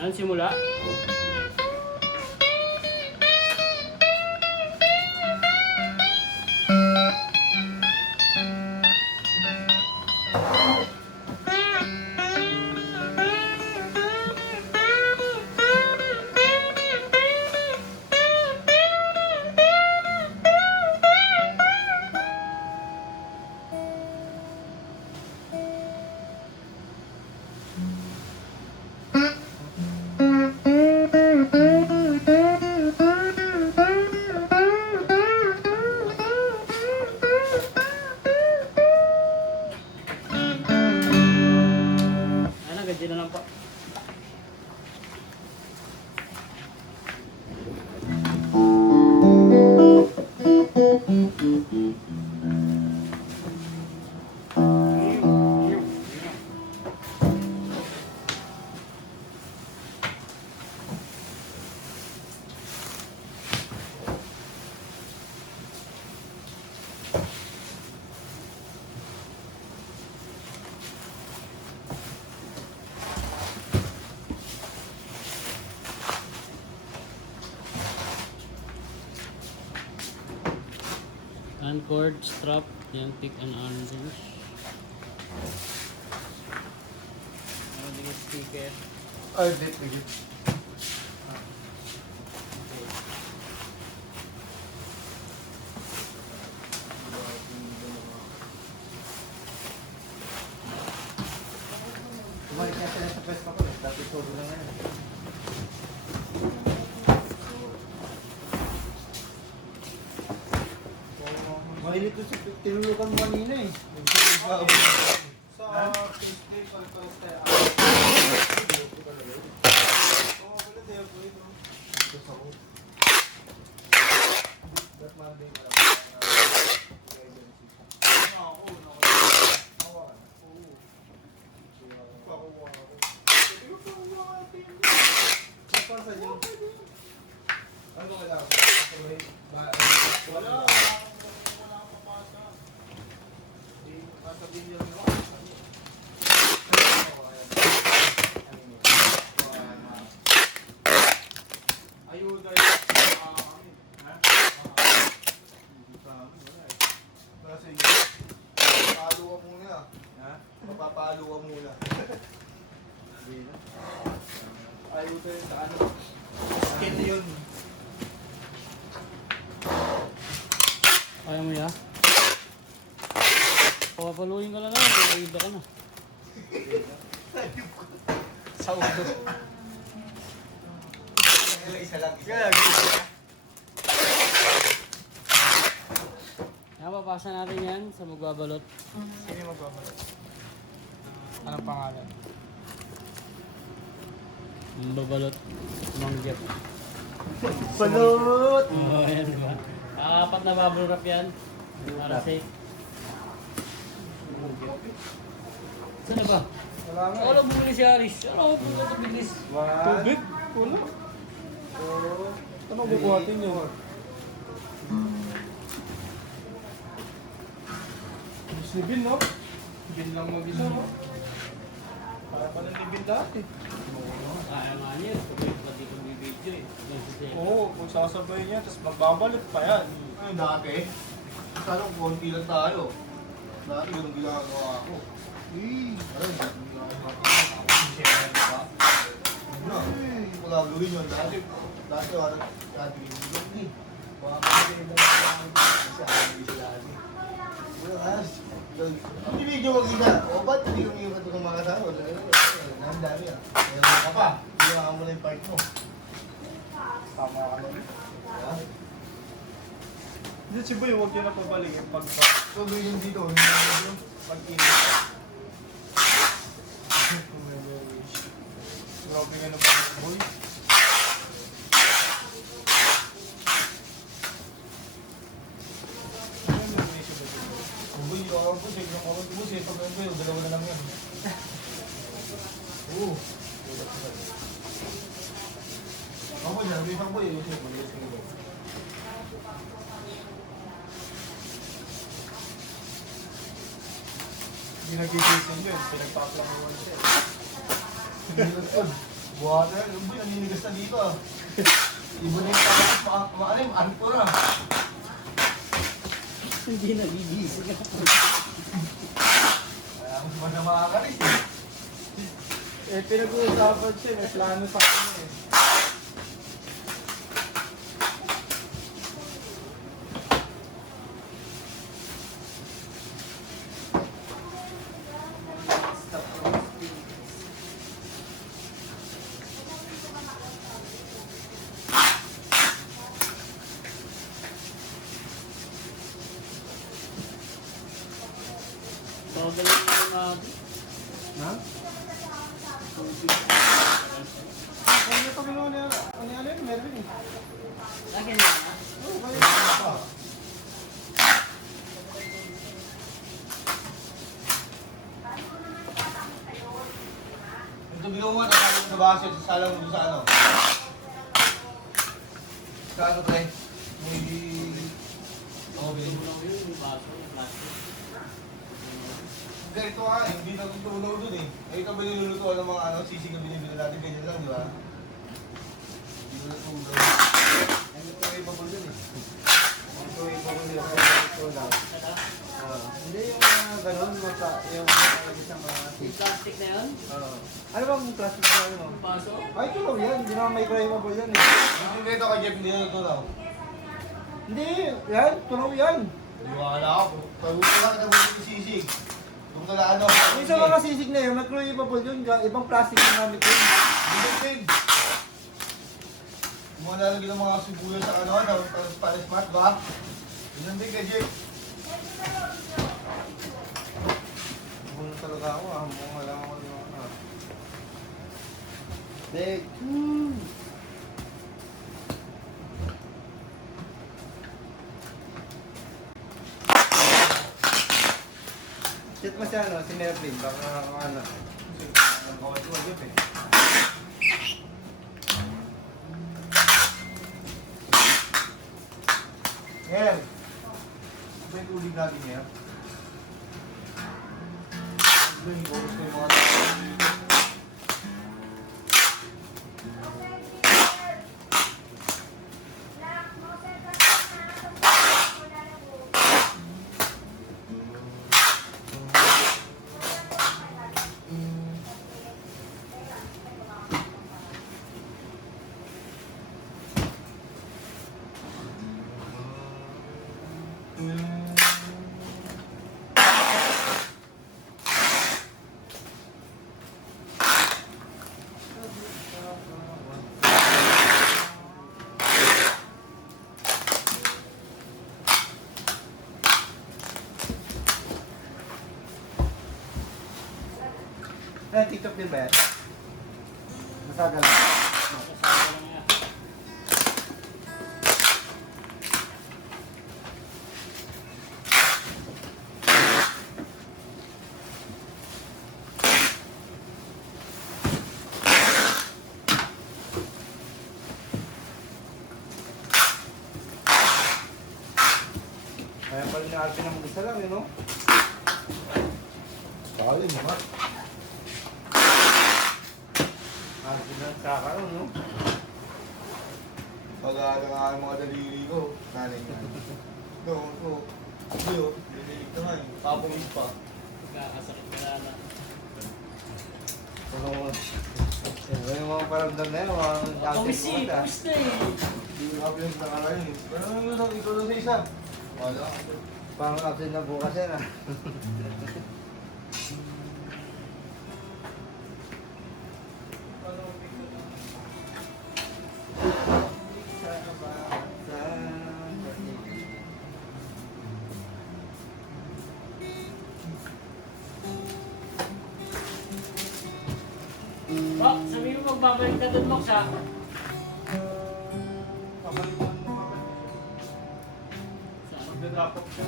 Ano simula? Ano, ganyan na lang po. Cord, strap, yung pick and arms. Ano din yung sticker? Ay, di. Kumalit nga sila sa pwesto ko. Dati todo lang yan. Mahilit ko sa tinulukan mo kanina eh. Sa Tuesday, pag-paras tayo. Oo, wala tayo po ito. Gusto ko. That Monday pa. Ano kaya ako? Wala. Sabihin niyo ako. Ayuda yun. Ha? Kasi papaluwa muna. Ha? Papaluwa muna. Ayuda yun sa ano? Skin yun. Kaya mo ya? Papaluin ka lang naman, ayuda ka na. Sa ulo. Isa lang. Papasa natin yan sa magbabalot. Sino magbabalot? Anong pangalan? Magbabalot. Manggit. Balot! Oo, yan diba? Apat na bubble wrap yan. Para safe. Saan na ba? Wala nga. Wala bumili si Aris. Ano ako puno ito bilis? Tubig? Wala. Ano bubuhatin nyo? Si Bin, no? Bin lang mag-isa, no? Para pa ng Bin dati. Kaya nga niya. Pati kong bibidyo eh. Oo, kung sasabay niya, tapos magbabalot pa yan. Ay, dati. Sarang konti lang tayo. Dati ganun ginagawa ako. Ay, dati ginagawa ako. Ano? Wala gawin yun. Dati wala. Dati ginagawa. Mga kasi yung kasi ako sila lagi. Ang binigyo mag-isa. O ba't hindi yung iwan ito ng mga kasama? Ang dami ah. Kaya ka pa. Hindi ka mo na yung part mo. Tama ka lang. Hindi si Boy, huwag niyo na pabalikin pag so, Boy yung dito. Pag-init. Grabe nga na pa Boy. Boy, yung ako po, sige ako po, sige pag Boy, dalawa na lang yan. Oo. Ako dyan, Boy, isang Boy, sige. Hindi nagigising yun, pinagpaplamuhan siya. Hindi nag-on. Water, yung boy, naninigas na dito ah. Iba na yung tapos, ano po na. Hindi nagigising ako. Kaya mo ba na makakalis eh. Eh, pinag-uusapan siya, may plano pa kami eh. So, ganyan yung mga... Ha? Kaya ito ginawa niya, ano yun, Mervin eh. Lagi na na. Oo, kaya pa. Ito bigaw mo, nakalit sa baso, sa salang mo sa ano. Sa ano pre? May... Oo, bilhin mo. Tulong yun, yung baso, yung plastic. Ganito nga, hindi na tutunaw dun eh. Eh, ito ba nilulutuan ng mga ano, sisig na binibili natin, ganyan lang, di ba? Hindi mo natunaw. Ano ito ay babal dun eh. Ito yung paguli ako ito lang. Sada? Hindi yung mga ganun, yung mga isang mga Yung stick. plastic na yun? Ano bang plastic na ano? Yung baso? Ay, ito lang yan. Hindi naman may craimable yan eh. Yung ganito kay Jeff, hindi na natunaw. Hindi, yan. Tunaw yan. Hindi wala ako. Pag-uwi lang, nabuli yung sisig. Kung nala ano, Yung sa mga sisig na yun, may craimable yun. Ibang plastic na gamit yun. Bitin! Yung mga nalagyan ng mga sibuyas sa ano, pares mat ba? Yun din kay Jeff. Buno talaga ako ah. Mukhang wala ako yung ano. Big. Chat mo siya ano, si Mervin. Baka ano. Ang kawal ko, Jeff eh. Ngayon, ito yung tubig natin ngayon. Ito yung oras ko yung mga tao. Eh, TikTok din ba yan? Masaga lang. Masasama lang yan. Kaya pala ni Alvin ang mag-isa lang, yun no? Kali mo nga. Alvin ang kakaroon, no? Pag-aaga nga ang mga daliri ko, nanay niya. Ito. Hindi o, dinilig na nga eh. Papungis pa. Magkakasakit ka na na. Ano yung mga paramdam na yun, mga Pawis eh, ah. pawis na eh. Hindi ko kapilin sa kalahin eh. Pero ano lang, ikaw lang sa isa. Wala. Parang absent na bukas yan ah. Bak, sabi mo magbabalik ka doon, Mox ha? Pabalik mo. Saan? Magda-drop off siya.